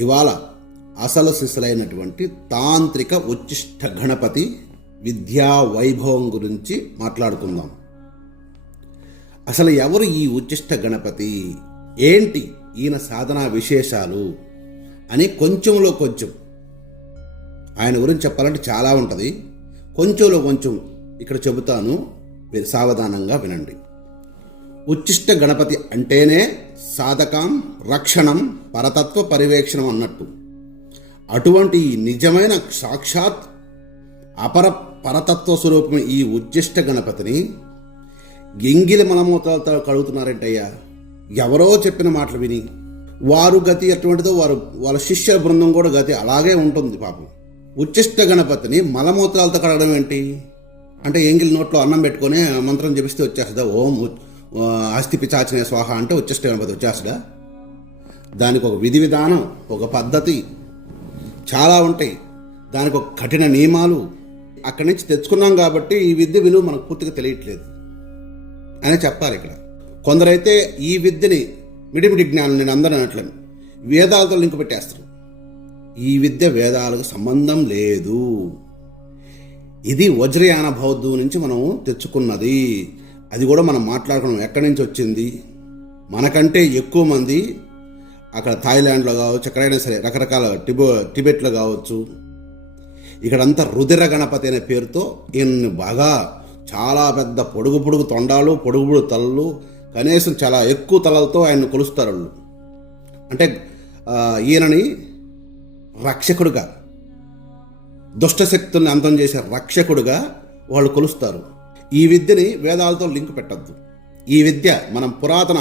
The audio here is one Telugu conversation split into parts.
ఇవాళ అసలు సిసలైనటువంటి తాంత్రిక ఉచ్చిష్ట గణపతి విద్యా వైభవం గురించి మాట్లాడుకుందాం. అసలు ఎవరు ఈ ఉచ్చిష్ట గణపతి, ఏంటి ఈయన సాధనా విశేషాలు అని కొంచెంలో కొంచెం ఆయన గురించి చెప్పాలంటే చాలా ఉంటుంది. కొంచెంలో కొంచెం ఇక్కడ చెబుతాను, మీరు సావధానంగా వినండి. ఉచ్చిష్ట గణపతి అంటేనే సాధకం, రక్షణం, పరతత్వ పర్యవేక్షణం అన్నట్టు. అటువంటి నిజమైన సాక్షాత్ పరతత్వ స్వరూపం ఈ ఉచ్చిష్ట గణపతిని ఎంగిలి మలమూత్రాలతో కడుగుతున్నారంటయ్యా. ఎవరో చెప్పిన మాటలు విని వారు గతి ఎటువంటిదో వాళ్ళ శిష్య బృందం కూడా గతి అలాగే ఉంటుంది. పాపం ఉచ్చిష్ట గణపతిని మలమూత్రాలతో కడగడం ఏంటి అంటే, ఎంగిలి నోట్లో అన్నం పెట్టుకొని మంత్రం జపిస్తే వచ్చేస్తుందా? ఓం అస్థి పిచాచనే స్వాహ అంటే ఉచ్చిష్ట గణపతి వచ్చేస్తుందా? దానికి ఒక విధి విధానం, ఒక పద్ధతి చాలా ఉంటాయి. దానికి ఒక కఠిన నియమాలు అక్కడి నుంచి తెచ్చుకున్నాం కాబట్టి ఈ విద్య విలువ మనకు పూర్తిగా తెలియట్లేదు అని చెప్పాలి. ఇక్కడ కొందరైతే ఈ విద్యని మిడిమిడి జ్ఞానం, నేను అందరూ అన్నట్లని వేదాలతో లింక్ పెట్టేస్తారు. ఈ విద్య వేదాలకు సంబంధం లేదు. ఇది వజ్రయాన బౌద్ధం నుంచి మనం తెచ్చుకున్నది. అది కూడా మనం మాట్లాడుకున్నాం ఎక్కడి నుంచి వచ్చింది. మనకంటే ఎక్కువ మంది అక్కడ థాయిలాండ్లో కావచ్చు, ఎక్కడైనా సరే రకరకాల టిబెట్లో కావచ్చు, ఇక్కడంతా రుధిర గణపతి అనే పేరుతో ఈయన్ని బాగా చాలా పెద్ద పొడుగు తొండాలు, పొడుగు తలలు, కనీసం చాలా ఎక్కువ తలలతో ఆయన్ని కొలుస్తారు వాళ్ళు. అంటే ఈయనని రక్షకుడుగా, దుష్టశక్తుల్ని అంతం చేసే రక్షకుడుగా వాళ్ళు కొలుస్తారు. ఈ విద్యని వేదాలతో లింక్ పెట్టద్దు. ఈ విద్య మనం పురాతన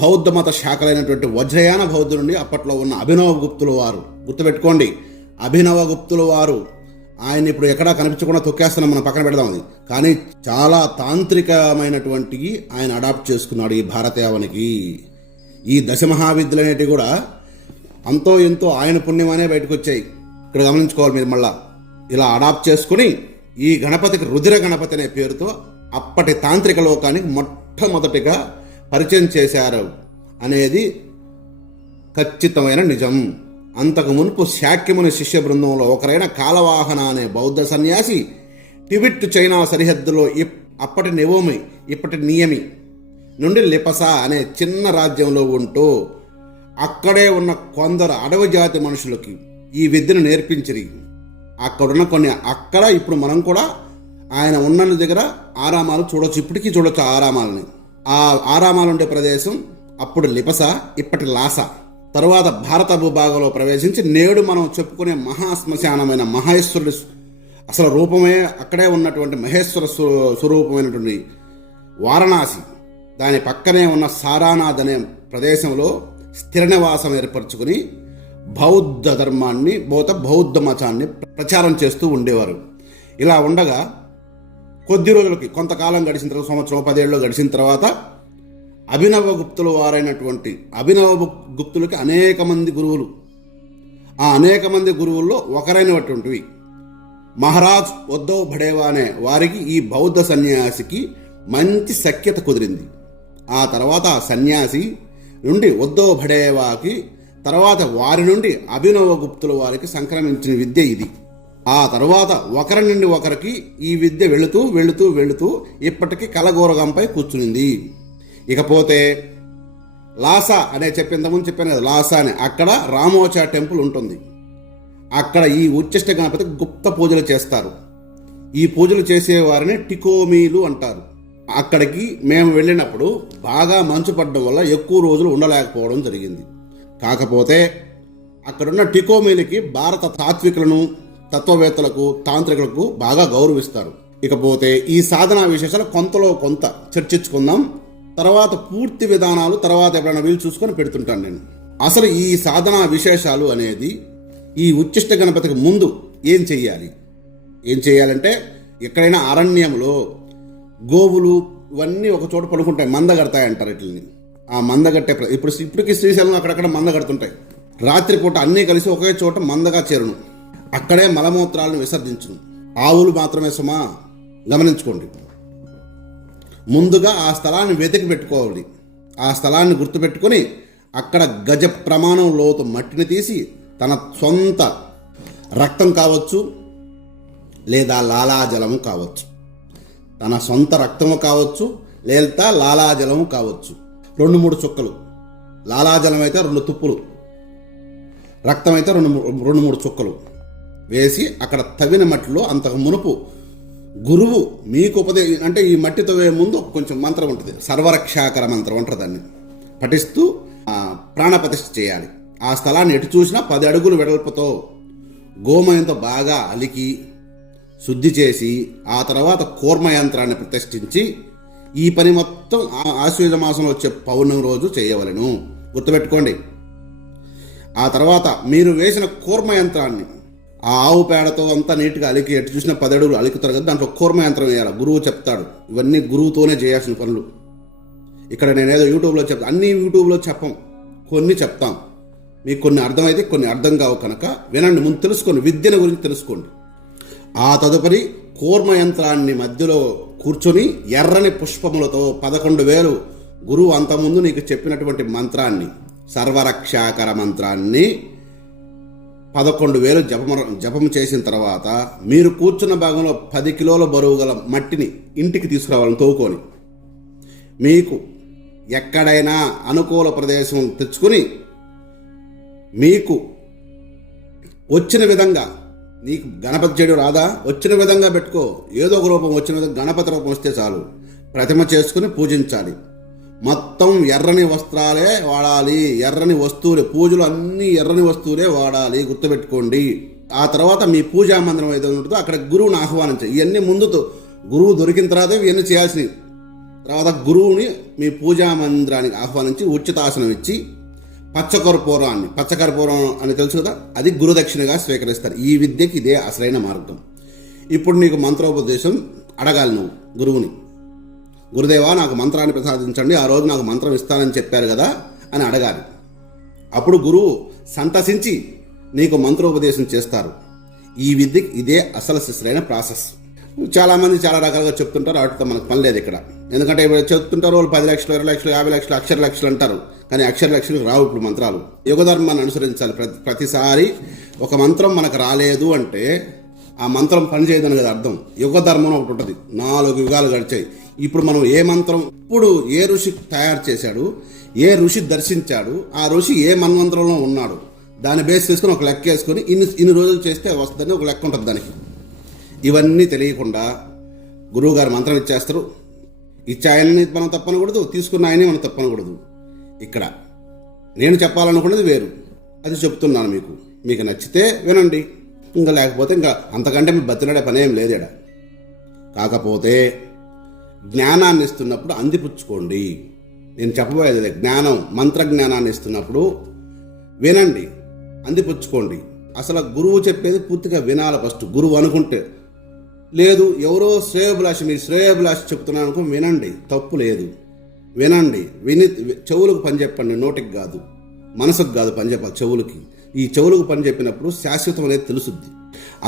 బౌద్ధ మత శాఖలైనటువంటి వజ్రయాన బౌద్ధుల నుండి అప్పట్లో ఉన్న అభినవ గుప్తుల వారు, గుర్తుపెట్టుకోండి, అభినవ గుప్తుల వారు ఆయన ఇప్పుడు ఎక్కడా కనిపించకుండా తొక్కేస్తున్నాం, మనం పక్కన పెడదాం. అది కానీ చాలా తాంత్రికమైనటువంటి ఆయన అడాప్ట్ చేసుకున్నాడు ఈ భారతయావనికి. ఈ దశమహావిద్యలు అనేటివి కూడా అంతో ఎంతో ఆయన పుణ్యమనే బయటకు వచ్చాయి. ఇక్కడ గమనించుకోవాలి మీరు. మళ్ళా ఇలా అడాప్ట్ చేసుకుని ఈ గణపతికి రుధిర గణపతి అనే పేరుతో అప్పటి తాంత్రిక లోకానికి మొట్టమొదటిగా పరిచయం చేశారు అనేది ఖచ్చితమైన నిజం. అంతకు మునుపు శాక్యముని శిష్య బృందంలో ఒకరైన కాలవాహన అనే బౌద్ధ సన్యాసి టిబెట్ చైనా సరిహద్దులో అప్పటి నివోమి, ఇప్పటి నియమి నుండి లిపసా అనే చిన్న రాజ్యంలో ఉంటూ అక్కడే ఉన్న కొందరు అడవి జాతి మనుషులకి ఈ విద్యను నేర్పించిరి. అక్కడున్న అక్కడ ఇప్పుడు మనం కూడా ఆయన ఉన్న దగ్గర ఆరామాలు చూడొచ్చు, ఇప్పటికీ చూడొచ్చు ఆరామాలని. ఆ ఆరామాలు ఉండే ప్రదేశం అప్పుడు లిపస, ఇప్పటి లాసా. తరువాత భారత భూభాగంలో ప్రవేశించి నేడు మనం చెప్పుకునే మహాశ్మశానమైన మహేశ్వరుడి అసలు రూపమే అక్కడే ఉన్నటువంటి మహేశ్వర స్వరూపమైనటువంటి వారణాసి, దాని పక్కనే ఉన్న సారానాథ్ అనే ప్రదేశంలో స్థిర నివాసం ఏర్పరచుకుని బౌద్ధ ధర్మాన్ని, బౌద్ధ మతాన్ని ప్రచారం చేస్తూ ఉండేవారు. ఇలా ఉండగా కొద్ది రోజులకి, కొంతకాలం గడిచిన తర్వాత, సంవత్సరం 10 ఏళ్ళు గడిచిన తర్వాత అభినవ గుప్తుల వారైనటువంటి అభినవ గుప్తులకి అనేక మంది గురువులు, ఆ అనేక మంది గురువుల్లో ఒకరైనటువంటివి మహారాజ్ ఉద్ధవ్ భడేవా అనే వారికి ఈ బౌద్ధ సన్యాసికి మంచి సఖ్యత కుదిరింది. ఆ తర్వాత ఆ సన్యాసి నుండి ఉద్ధవ్ భడేవాకి, తర్వాత వారి నుండి అభినవ గుప్తుల వారికి సంక్రమించిన విద్య ఇది. ఆ తర్వాత ఒకరి నుండి ఒకరికి ఈ విద్య వెళుతూ ఇప్పటికీ కలగోరగంపై కూర్చునింది. ఇకపోతే లాసా అనే ఇంతకుముందు చెప్పాను కదా, లాసా అని అక్కడ రామోచా టెంపుల్ ఉంటుంది. అక్కడ ఈ ఉచ్చిష్ట గణపతి గుప్త పూజలు చేస్తారు. ఈ పూజలు చేసేవారిని టికోమీలు అంటారు. అక్కడికి మేము వెళ్ళినప్పుడు బాగా మంచు పడడం వల్ల ఎక్కువ రోజులు ఉండలేకపోవడం జరిగింది. కాకపోతే అక్కడున్న టికోమీలకి భారత తాత్వికులను, తత్వవేత్తలకు, తాంత్రికులకు బాగా గౌరవిస్తారు. ఇకపోతే ఈ సాధనా విశేషాలు కొంతలో కొంత చర్చించుకుందాం. తర్వాత పూర్తి విధానాలు తర్వాత ఎప్పుడైనా వీలు చూసుకొని పెడుతుంటాను నేను. అసలు ఈ సాధనా విశేషాలు అనేది ఈ ఉచ్చిష్ట గణపతికి ముందు ఏం చేయాలంటే, ఎక్కడైనా అరణ్యంలో గోవులు ఇవన్నీ ఒక చోట పడుకుంటాయి, మందగడతాయి అంటారు. వీటిని ఆ మందగట్టే ఇప్పటికి శ్రీశైలం అక్కడక్కడ మందగడుతుంటాయి. రాత్రిపూట అన్నీ కలిసి ఒకే చోట మందగా చేరును. అక్కడే మలమూత్రాలను విసర్జించును. ఆవులు మాత్రమే సుమా, గమనించుకోండి. ముందుగా ఆ స్థలాన్ని వెతికి పెట్టుకోవాలి. ఆ స్థలాన్ని గుర్తుపెట్టుకొని అక్కడ గజ ప్రమాణం లోతు మట్టిని తీసి తన సొంత రక్తం కావచ్చు లేదా లాలాజలము కావచ్చు, తన సొంత రక్తము కావచ్చు లేదా లాలాజలము కావచ్చు, 2-3 చుక్కలు, లాలాజలం అయితే 2 తుప్పులు, రక్తం అయితే 2-3 చుక్కలు వేసి అక్కడ తవ్విన మట్టిలో అంతకు మునుపు గురువు మీకు అంటే ఈ మట్టి తవ్వే ముందు కొంచెం మంత్రం ఉంటుంది, సర్వరక్షాకర మంత్రం అంటారు, దాన్ని పఠిస్తూ ప్రాణప్రతిష్ఠ చేయాలి. ఆ స్థలాన్ని ఎటు చూసినా 10 అడుగులు వెడల్పుతో గోమయంతో బాగా అలికి శుద్ధి చేసి ఆ తర్వాత కూర్మ యంత్రాన్ని ప్రతిష్ఠించి ఈ పని మొత్తం ఆశ్వయుజ మాసంలో వచ్చే పౌర్ణమి రోజు చేయవలెను. గుర్తుపెట్టుకోండి. ఆ తర్వాత మీరు వేసిన కూర్మ యంత్రాన్ని ఆ ఆవు పేడతో అంతా నీట్గా అలికి ఎటు చూసిన 10 అడుగులు అలుకుతారు కదా, దాంట్లో కూర్మ యంత్రం వేయాలి. గురువు చెప్తాడు, ఇవన్నీ గురువుతోనే చేయాల్సిన పనులు. ఇక్కడ నేనేదో యూట్యూబ్లో చెప్తాను, అన్నీ యూట్యూబ్లో చెప్పం, కొన్ని చెప్తాం. మీకు కొన్ని అర్థమైతే కొన్ని అర్థం కావు కనుక వినండి, ముందు తెలుసుకోండి, విద్యను గురించి తెలుసుకోండి. ఆ తదుపరి కూర్మ యంత్రాన్ని మధ్యలో కూర్చొని ఎర్రని పుష్పములతో 11,000 గురువు అంతకుముందు నీకు చెప్పినటువంటి మంత్రాన్ని, సర్వరక్షాకర మంత్రాన్ని 11,000 జపం చేసిన తర్వాత మీరు కూర్చున్న భాగంలో 10 కిలోల బరువు గల మట్టిని ఇంటికి తీసుకురావాలని తవ్వుకొని, మీకు ఎక్కడైనా అనుకూల ప్రదేశం తెచ్చుకుని మీకు వచ్చిన విధంగా, నీకు గణపతి చేయడం రాదా, వచ్చిన విధంగా పెట్టుకో, ఏదో ఒక రూపం వచ్చిన విధంగా గణపతి రూపం వస్తే చాలు, ప్రతిమ చేసుకుని పూజించాలి. మొత్తం ఎర్రని వస్త్రాలే వాడాలి, ఎర్రని వస్తువులే, పూజలు అన్నీ ఎర్రని వస్తువులే వాడాలి, గుర్తుపెట్టుకోండి. ఆ తర్వాత మీ పూజా మందిరం ఏదో ఉంటుందో అక్కడ గురువుని ఆహ్వానించాలి. ఇవన్నీ ముందుతో గురువు దొరికిన తర్వాత ఇవన్నీ చేయాల్సినవి. తర్వాత గురువుని మీ పూజా మందిరానికి ఆహ్వానించి ఉచితాసనం ఇచ్చి పచ్చకర్పూరం అని తెలుసు కదా, అది గురుదక్షిణగా స్వీకరిస్తారు. ఈ విద్యకి ఇదే అసలైన మార్గం. ఇప్పుడు నీకు మంత్రోపదేశం అడగాలి నువ్వు గురువుని. గురుదేవా, నాకు మంత్రాన్ని ప్రసాదించండి, ఆ రోజు నాకు మంత్రం ఇస్తానని చెప్పారు కదా అని అడగాలి. అప్పుడు గురువు సంతసించి నీకు మంత్రోపదేశం చేస్తారు. ఈ విద్యకి ఇదే అసలు శిశులైన ప్రాసెస్. చాలామంది చాలా రకాలుగా చెప్తుంటారు, వాటితో మనకు పని లేదు ఇక్కడ. ఎందుకంటే చెప్తుంటారు వాళ్ళు 10 లక్షలు, 20 లక్షలు, 50 లక్షలు, అక్షర లక్షలు అంటారు. కానీ అక్షర లక్షలు రావు ఇప్పుడు మంత్రాలు. యుగధర్మాన్ని అనుసరించాలి. ప్రతిసారి ఒక మంత్రం మనకు రాలేదు అంటే ఆ మంత్రం పనిచేయదని కదా అర్థం. యుగధర్మం ఒకటి ఉంటుంది, 4 యుగాలు గడిచాయి. ఇప్పుడు మనం ఏ మంత్రం, ఇప్పుడు ఏ ఋషి తయారు చేశాడు, ఏ ఋషి దర్శించాడు, ఆ ఋషి ఏ మన్వంతరంలో ఉన్నాడు, దాన్ని బేస్ చేసుకుని ఒక లెక్క వేసుకొని ఇన్ని రోజులు చేస్తే వస్తుందని ఒక లెక్క ఉంటుంది దానికి. ఇవన్నీ తెలియకుండా గురువుగారు మంత్రం ఇచ్చేస్తారు. ఇచ్చే ఆయన్ని మనం తప్పనకూడదు, తీసుకున్న ఆయనే మనం తప్పనకూడదు. ఇక్కడ నేను చెప్పాలనుకున్నది వేరు, అది చెప్తున్నాను మీకు. మీకు నచ్చితే వినండి, ఇంకా లేకపోతే ఇంకా అంతకంటే మీ బతిలాడే పని ఏం లేదేడ. కాకపోతే జ్ఞానాన్ని ఇస్తున్నప్పుడు అందిపుచ్చుకోండి. నేను చెప్పబోయేది జ్ఞానం, మంత్ర జ్ఞానాన్ని ఇస్తున్నప్పుడు వినండి, అందిపుచ్చుకోండి. అసలు గురువు చెప్పేది పూర్తిగా వినాలి ఫస్ట్. గురువు అనుకుంటే లేదు, ఎవరో శ్రేయోభిలాషి, మీ శ్రేయోభిలాషి చెప్తున్నాను అనుకో, వినండి, తప్పు లేదు, వినండి. చెవులకు పని చెప్పండి, నోటికి కాదు, మనసుకు కాదు పని చెప్పాలి, చెవులకి. ఈ చెవులకు పని చెప్పినప్పుడు శాశ్వతం అనేది తెలుసుద్ది.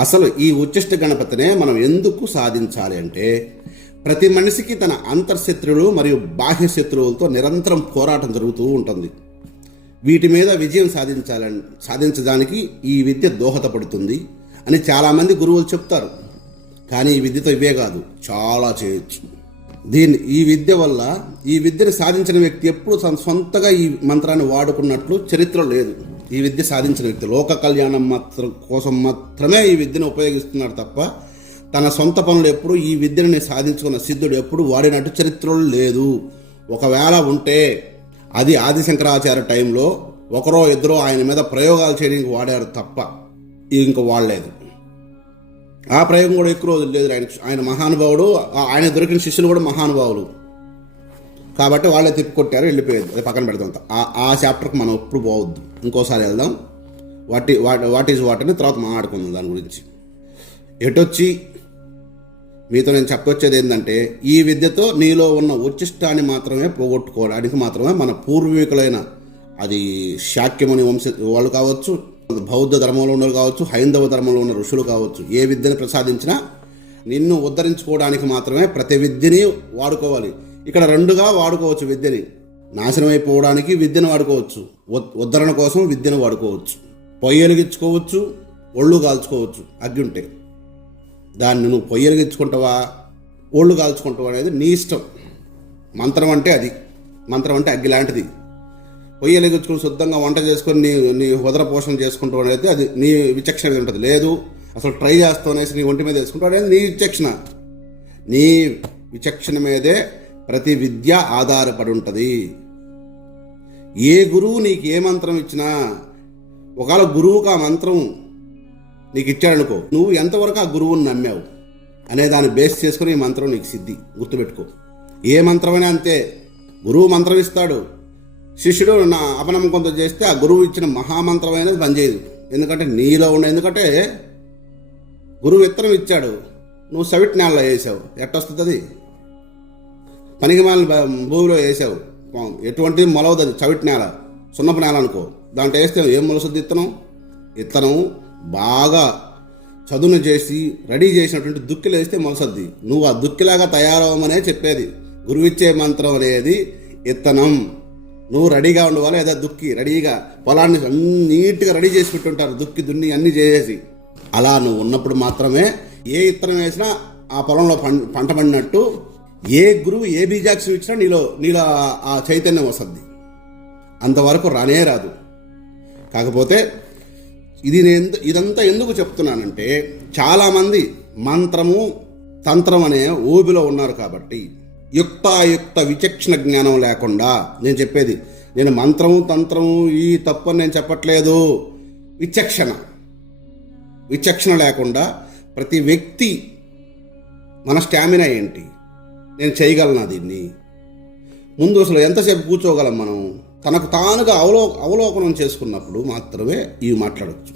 అసలు ఈ ఉచ్చిష్ట గణపతినే మనం ఎందుకు సాధించాలి అంటే, ప్రతి మనిషికి తన అంతర్శత్రువులు మరియు బాహ్య శత్రువులతో నిరంతరం పోరాటం జరుగుతూ ఉంటుంది. వీటి మీద విజయం సాధించడానికి ఈ విద్య దోహదపడుతుంది అని చాలామంది గురువులు చెప్తారు. కానీ ఈ విద్యతో ఇవే కాదు, చాలా చేయొచ్చు. ఈ విద్య వల్ల, ఈ విద్యను సాధించిన వ్యక్తి ఎప్పుడు సొంతగా ఈ మంత్రాన్ని వాడుకున్నట్లు చరిత్ర లేదు. ఈ విద్య సాధించిన వ్యక్తి లోక కళ్యాణం కోసం మాత్రమే ఈ విద్యను ఉపయోగిస్తున్నాడు తప్ప తన సొంత పనులు ఎప్పుడు ఈ విద్యని సాధించుకున్న సిద్ధుడు ఎప్పుడు వాడినట్టు చరిత్రలో లేదు. ఒకవేళ ఉంటే అది ఆదిశంకరాచార్య టైంలో ఒకరో ఇద్దరో ఆయన మీద ప్రయోగాలు చేయడానికి వాడారు తప్ప ఇంక వాడలేదు. ఆ ప్రయోగం కూడా ఎక్కువ రోజులు లేదు. ఆయన మహానుభావుడు, ఆయన దొరికిన శిష్యులు కూడా మహానుభావులు కాబట్టి వాళ్ళే తిప్పికొట్టారు, వెళ్ళిపోయేది. అది పక్కన పెడతాం. ఆ చాప్టర్కి మనం ఎప్పుడు పోవద్దు, ఇంకోసారి వెళ్దాం. వాట్ ఈజ్ వాట్ అని తర్వాత మాట్లాడుకుందాం దాని గురించి. ఎటొచ్చి మీతో నేను చెప్పొచ్చేది ఏంటంటే, ఈ విద్యతో నీలో ఉన్న ఉచ్చిష్టాన్ని మాత్రమే పోగొట్టుకోవడానికి మాత్రమే మన పూర్వీకులైన, అది శాక్యముని వంశ వాళ్ళు కావచ్చు, బౌద్ధ ధర్మంలో ఉన్నవారు కావచ్చు, హైందవ ధర్మంలో ఉన్న ఋషులు కావచ్చు, ఏ విద్యను ప్రసాదించినా నిన్ను ఉద్ధరించుకోవడానికి మాత్రమే ప్రతి విద్యని వాడుకోవాలి. ఇక్కడ రెండుగా వాడుకోవచ్చు విద్యని. నాశనం అయిపోవడానికి విద్యను వాడుకోవచ్చు, ఉద్ధరణ కోసం విద్యను వాడుకోవచ్చు. పొయ్యి వెలిగించుకోవచ్చు, ఒళ్ళు కాల్చుకోవచ్చు అగ్గి ఉంటే. దాన్ని నువ్వు పొయ్యి వెలిగించుకుంటావా ఒళ్ళు కాల్చుకుంటావా అనేది నీ ఇష్టం. మంత్రం అంటే అది, మంత్రం అంటే అగ్గి లాంటిది. పొయ్యి వెలిగించుకుని శుద్ధంగా వంట చేసుకొని నీ ఉదర పోషణ చేసుకుంటావు అనేది అది నీ విచక్షణ మీద ఉంటుంది. లేదు అసలు ట్రై చేస్తావు అనేసి నీ ఒంటి మీద వేసుకుంటావు అనేది నీ విచక్షణ. నీ విచక్షణ మీదే ప్రతి విద్య ఆధారపడి ఉంటుంది. ఏ గురువు నీకు ఏ మంత్రం ఇచ్చినా, ఒకవేళ గురువుకు ఆ మంత్రం నీకు ఇచ్చాడనుకో, నువ్వు ఎంతవరకు ఆ గురువుని నమ్మావు అనే దాన్ని బేస్ చేసుకుని ఈ మంత్రం నీకు సిద్ధి. గుర్తుపెట్టుకో, ఏ మంత్రమైనా అంతే. గురువు మంత్రం ఇస్తాడు, శిష్యుడు నా అపనమ్మకంతో చేస్తే ఆ గురువు ఇచ్చిన మహామంత్రం అనేది పనిచేయదు. ఎందుకంటే నీలో ఎందుకంటే గురువు విత్తనం ఇచ్చాడు, నువ్వు సవిట్ నేలలో వేసావు, ఎట్టొస్తుంది అది? పనికిమాలిన భూమిలో వేసావు, ఎటువంటిది మొలవదు. అది చవిటి నేల, సున్నపు నేల అనుకో, దాంట్లో వేస్తే ఏం మొలసద్ది? ఇత్తనం బాగా చదును చేసి రెడీ చేసినటువంటి దుక్కిలో వేస్తే మొలసద్ది. నువ్వు ఆ దుక్కిలాగా తయారవమనే చెప్పేది. గురువిచ్చే మంత్రం అనేది ఇత్తనం. నువ్వు రెడీగా ఉండవాలి, ఏదో దుక్కి రెడీగా పొలాన్ని నీట్గా రెడీ చేసి పెట్టుంటారు, దుక్కి దున్ని అన్నీ చేసేసి. అలా నువ్వు ఉన్నప్పుడు మాత్రమే ఏ ఇత్తనం వేసినా ఆ పొలంలో పంట పండినట్టు, ఏ గురువు ఏ బీజాక్షరం ఇచ్చినా నీలో ఆ చైతన్యం వస్తుంది. అంతవరకు రానే రాదు. కాకపోతే ఇదంతా ఎందుకు చెప్తున్నానంటే, చాలామంది మంత్రము తంత్రం అనే ఊబిలో ఉన్నారు కాబట్టి, యుక్తాయుక్త విచక్షణ జ్ఞానం లేకుండా నేను చెప్పేది, నేను మంత్రము తంత్రము ఈ తప్పు అని నేను చెప్పట్లేదు. విచక్షణ లేకుండా ప్రతి వ్యక్తి మన స్టామినా ఏంటి, నేను చేయగలనా దీన్ని, ముందు అసలు ఎంతసేపు కూర్చోగలం మనం, తనకు తానుగా అవలోకనం చేసుకున్నప్పుడు మాత్రమే ఇవి మాట్లాడవచ్చు.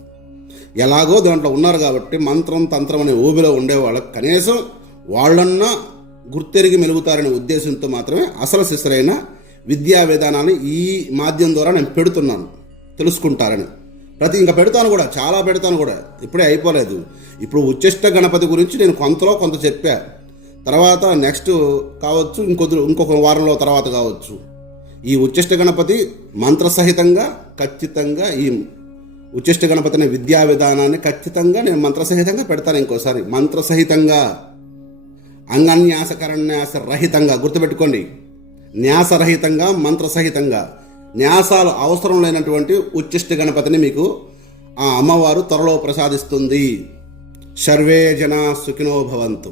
ఎలాగో దాంట్లో ఉన్నారు కాబట్టి మంత్రం తంత్రం అనే ఊబిలో ఉండేవాళ్ళకి కనీసం వాళ్ళన్నా గుర్తెరిగి మెలుగుతారనే ఉద్దేశంతో మాత్రమే అసలు సిసరైన విద్యా విధానాన్ని ఈ మాధ్యమం ద్వారా నేను పెడుతున్నాను, తెలుసుకుంటారని. ఇంకా పెడతాను కూడా, చాలా పెడతాను కూడా, ఇప్పుడే అయిపోలేదు. ఇప్పుడు ఉచ్చిష్ట గణపతి గురించి నేను కొంత చెప్పా. తర్వాత నెక్స్ట్ కావచ్చు, ఇంకొక వారంలో తర్వాత కావచ్చు. ఈ ఉచ్చిష్ట గణపతి మంత్రసహితంగా ఖచ్చితంగా, ఈ ఉచ్చిష్ట గణపతి అనే విద్యా విధానాన్ని ఖచ్చితంగా నేను మంత్రసహితంగా పెడతాను. ఇంకోసారి మంత్రసహితంగా, అంగన్యాస కరణ్యాస రహితంగా, గుర్తుపెట్టుకోండి, న్యాసరహితంగా మంత్రసహితంగా, న్యాసాలు అవసరం లేనటువంటి ఉచ్చిష్ట గణపతిని మీకు ఆ అమ్మవారు త్వరలో ప్రసాదిస్తుంది. సర్వే జనా సుఖినో భవంతు.